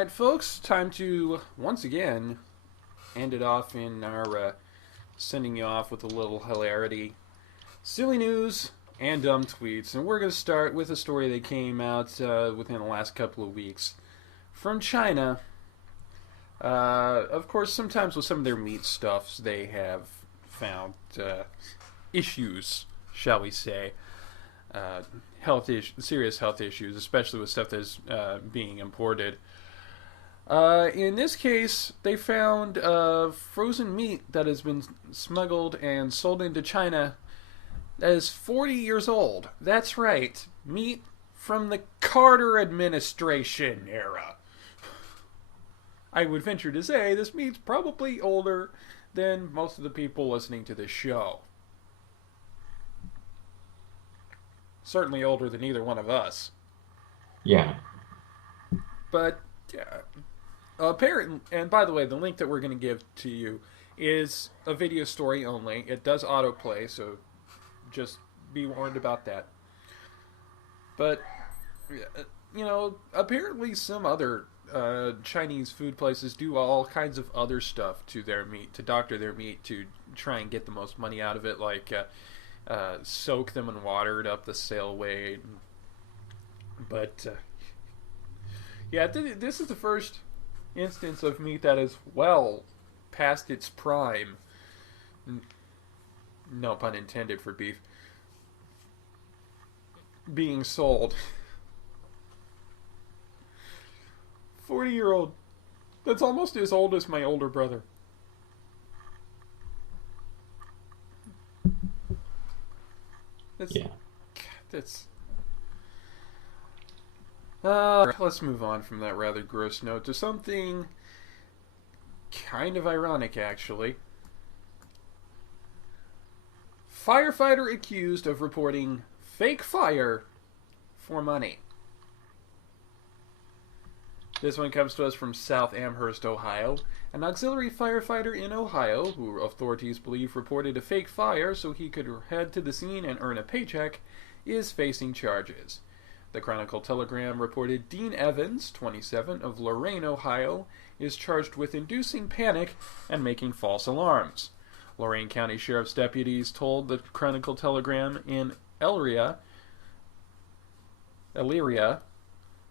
Alright, folks, time to once again end it off in our sending you off with a little hilarity, silly news, and dumb tweets. And we're going to start with a story that came out within the last couple of weeks from China. Of course, sometimes with some of their meat stuffs, they have found issues, shall we say, serious health issues, especially with stuff that's being imported. In this case, they found frozen meat that has been smuggled and sold into China that is 40 years old. That's right, meat from the Carter administration era. I would venture to say this meat's probably older than most of the people listening to this show. Certainly older than either one of us. Yeah. But apparently, and by the way, the link that we're going to give to you is a video story only. It does autoplay, so just be warned about that. But, apparently some other Chinese food places do all kinds of other stuff to their meat, to doctor their meat, to try and get the most money out of it, like soak them in water to up the sale weight. But, this is the first instance of meat that is well past its prime. No pun intended for beef. Being sold. 40-year-old. That's almost as old as my older brother. Yeah. That's... let's move on from that rather gross note to something kind of ironic, actually. Firefighter accused of reporting fake fire for money. This one comes to us from South Amherst, Ohio. An auxiliary firefighter in Ohio, who authorities believe reported a fake fire so he could head to the scene and earn a paycheck, is facing charges. The Chronicle Telegram reported Dean Evans, 27, of Lorain, Ohio, is charged with inducing panic and making false alarms. Lorain County Sheriff's deputies told the Chronicle Telegram in Elyria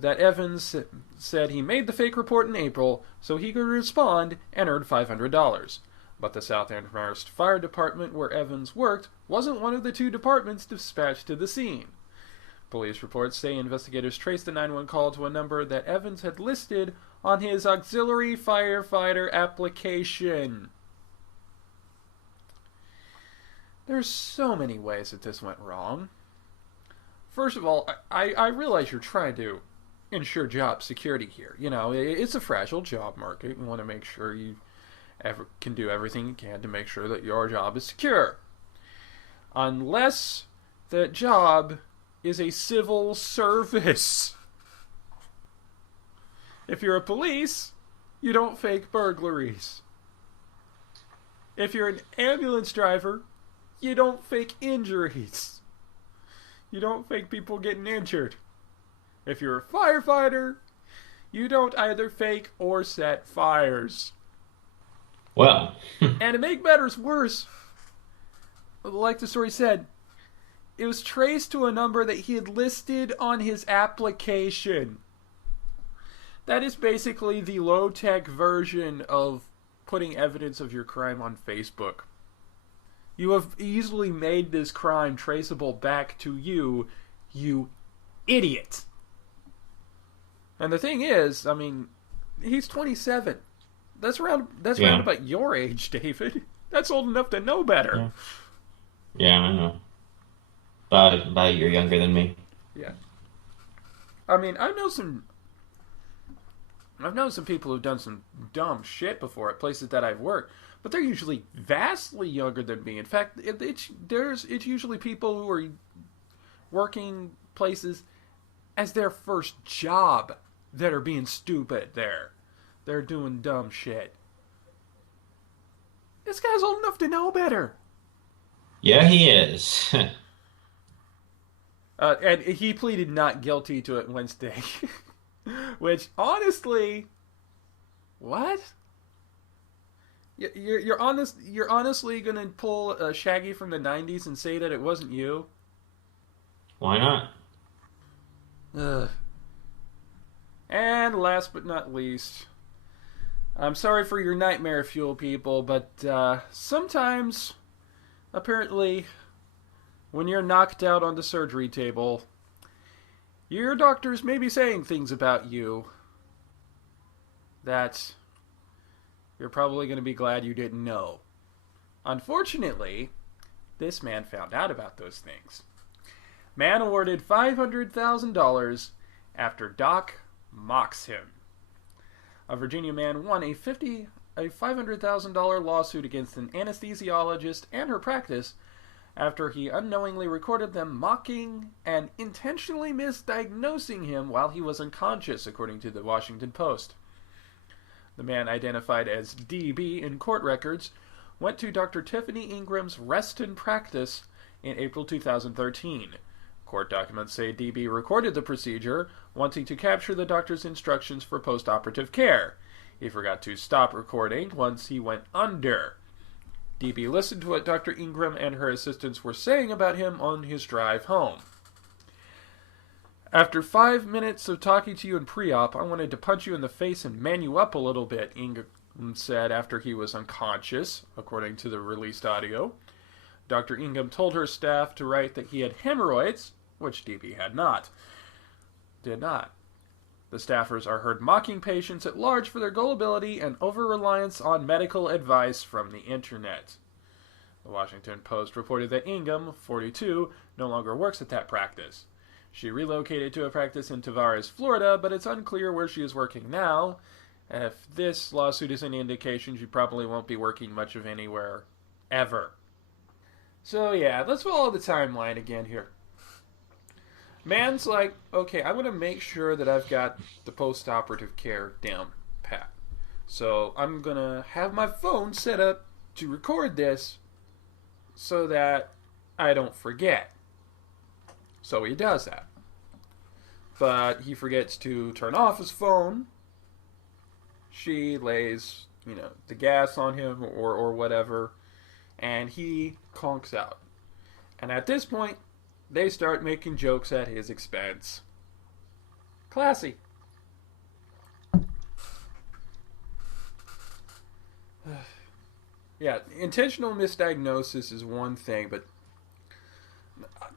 that Evans said he made the fake report in April so he could respond and earn $500. But the South Amherst Fire Department, where Evans worked, wasn't one of the two departments dispatched to the scene. Police reports say investigators traced the 911 call to a number that Evans had listed on his auxiliary firefighter application. There's so many ways that this went wrong. First of all, I realize you're trying to ensure job security here. You know, it's a fragile job market. You want to make sure you can do everything you can to make sure that your job is secure. Unless that job is a civil service. If you're a police, you don't fake burglaries. If you're an ambulance driver, you don't fake injuries. You don't fake people getting injured. If you're a firefighter, you don't either fake or set fires. Well. And to make matters worse, like the story said, it was traced to a number that he had listed on his application. That is basically the low-tech version of putting evidence of your crime on Facebook. You have easily made this crime traceable back to you, you idiot. And the thing is, I mean, he's 27. That's round about your age, David. That's old enough to know better. Yeah, I know. About a year younger than me. Yeah. I mean, I've known some people who've done some dumb shit before at places that I've worked, but they're usually vastly younger than me. In fact, it's usually people who are working places as their first job that are being stupid there. They're doing dumb shit. This guy's old enough to know better. Yeah, he is. And he pleaded not guilty to it Wednesday. Which, honestly, What? You're honest. You're honestly gonna pull a Shaggy from the '90s and say that it wasn't you? Why not? Ugh. And last but not least, I'm sorry for your nightmare fuel, people, but sometimes, apparently, when you're knocked out on the surgery table, your doctors may be saying things about you that you're probably going to be glad you didn't know. Unfortunately, this man found out about those things. Man awarded $500,000 after doc mocks him. A Virginia man won a $500,000 lawsuit against an anesthesiologist and her practice after he unknowingly recorded them mocking and intentionally misdiagnosing him while he was unconscious, according to the Washington Post. The man, identified as DB in court records, went to Dr. Tiffany Ingram's Reston practice in April 2013. Court documents say DB recorded the procedure, wanting to capture the doctor's instructions for post-operative care. He forgot to stop recording once he went under. DB listened to what Dr. Ingram and her assistants were saying about him on his drive home. After 5 minutes of talking to you in pre-op, I wanted to punch you in the face and man you up a little bit, Ingram said after he was unconscious, according to the released audio. Dr. Ingram told her staff to write that he had hemorrhoids, which DB did not. The staffers are heard mocking patients at large for their gullibility and over-reliance on medical advice from the internet. The Washington Post reported that Ingham, 42, no longer works at that practice. She relocated to a practice in Tavares, Florida, but it's unclear where she is working now. If this lawsuit is any indication, she probably won't be working much of anywhere ever. So yeah, let's follow the timeline again here. Man's like, okay, I'm going to make sure that I've got the post-operative care down pat. So I'm going to have my phone set up to record this so that I don't forget. So he does that. But he forgets to turn off his phone. She lays, the gas on him or whatever, and he conks out. And at this point, they start making jokes at his expense. Classy. Yeah, intentional misdiagnosis is one thing, but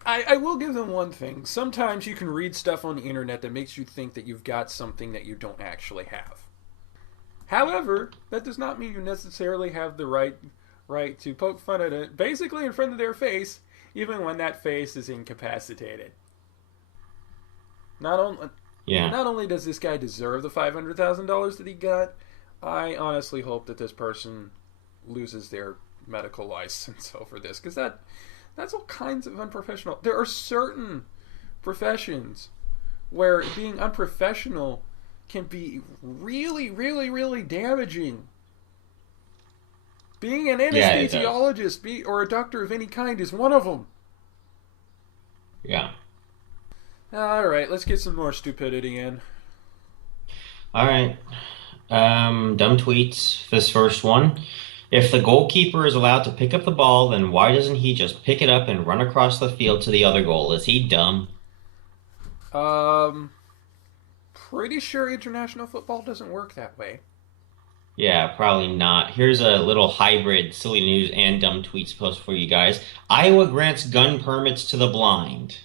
I will give them one thing. Sometimes you can read stuff on the internet that makes you think that you've got something that you don't actually have. However, that does not mean you necessarily have the right to poke fun at it, basically in front of their face, even when that face is incapacitated. Not only does this guy deserve the $500,000 that he got, I honestly hope that this person loses their medical license over this, because that's all kinds of unprofessional. There are certain professions where being unprofessional can be really, really, really damaging. Being an anesthesiologist or a doctor of any kind is one of them. Yeah. Alright, let's get some more stupidity in. Alright. Dumb tweets. This first one. If the goalkeeper is allowed to pick up the ball, then why doesn't he just pick it up and run across the field to the other goal? Is he dumb? Pretty sure international football doesn't work that way. Yeah, probably not. Here's a little hybrid silly news and dumb tweets post for you guys. Iowa grants gun permits to the blind.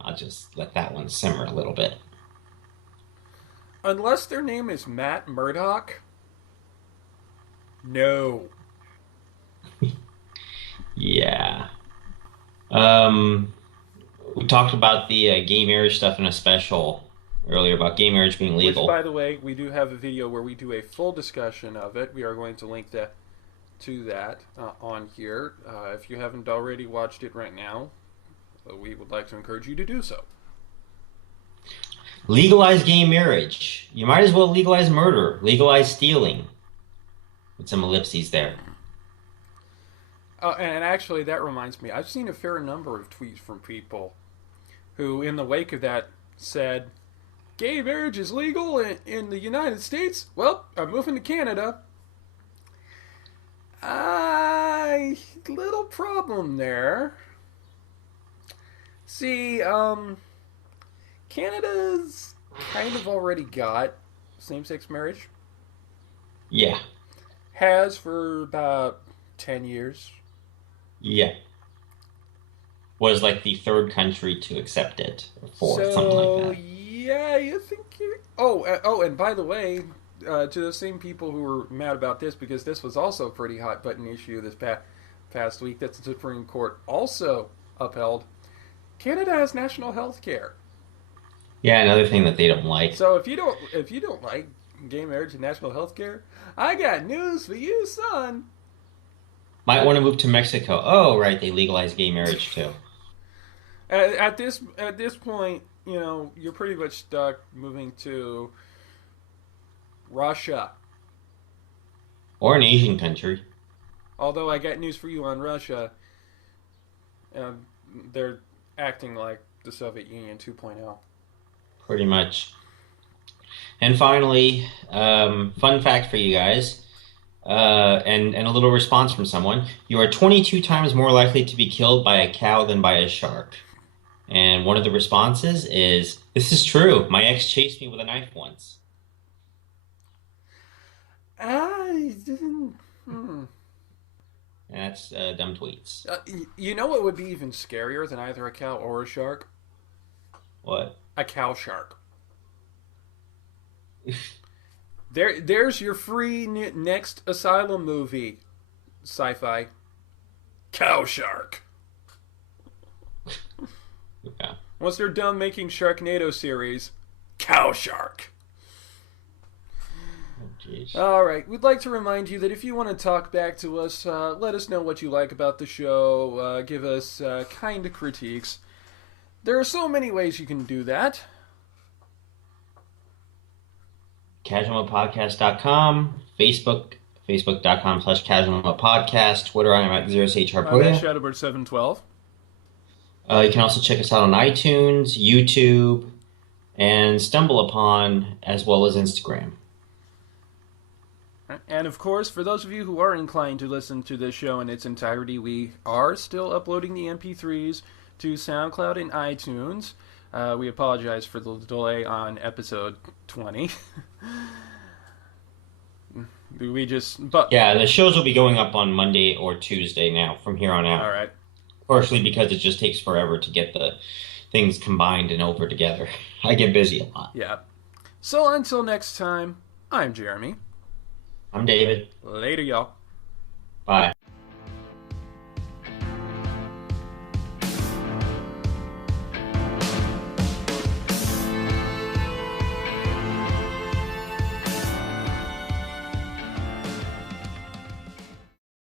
I'll just let that one simmer a little bit. Unless their name is Matt Murdock. No. Yeah. We talked about the gay marriage stuff in a special earlier about gay marriage being legal. Which, by the way, we do have a video where we do a full discussion of it. We are going to link to that on here. If you haven't already watched it right now, we would like to encourage you to do so. Legalize gay marriage. You might as well legalize murder. Legalize stealing. With some ellipses there. And actually, that reminds me. I've seen a fair number of tweets from people who, in the wake of that, said, gay marriage is legal in the United States, well, I'm moving to Canada. Little problem there. See, Canada's kind of already got same-sex marriage. Yeah. Has for about 10 years. Yeah. Was like the third country to accept it, or fourth, So, something like that. yeah, you think you... and by the way, to the same people who were mad about this, because this was also a pretty hot button issue this past week that the Supreme Court also upheld. Canada has national health care. Yeah, another thing that they don't like. So if you don't like gay marriage and national health care, I got news for you, son. Might want to move to Mexico. Oh, right, they legalized gay marriage too. At this point, you're pretty much stuck moving to Russia. Or an Asian country. Although I got news for you on Russia. They're acting like the Soviet Union 2.0. Pretty much. And finally, fun fact for you guys, and a little response from someone. You are 22 times more likely to be killed by a cow than by a shark. And one of the responses is, this is true. My ex chased me with a knife once. I didn't... And that's dumb tweets. You know what would be even scarier than either a cow or a shark? What? A cow shark. There's your free next Asylum movie, sci-fi. Cow shark. Yeah. Once they're done making Sharknado series, cow shark. Oh, jeez. All right, we'd like to remind you that if you want to talk back to us, let us know what you like about the show, give us kind critiques. There are so many ways you can do that. CasualModePodcast.com, Facebook, Facebook.com/CasualModePodcast, Twitter, I'm at 0CHRPoya. That's Shadowbird 712. You can also check us out on iTunes, YouTube, and Stumble Upon, as well as Instagram. And of course, for those of you who are inclined to listen to this show in its entirety, we are still uploading the MP3s to SoundCloud and iTunes. We apologize for the delay on episode 20. Yeah, the shows will be going up on Monday or Tuesday now, from here on out. All right. Partially because it just takes forever to get the things combined and over together. I get busy a lot. Yeah. So until next time, I'm Jeremy. I'm David. Later, y'all. Bye.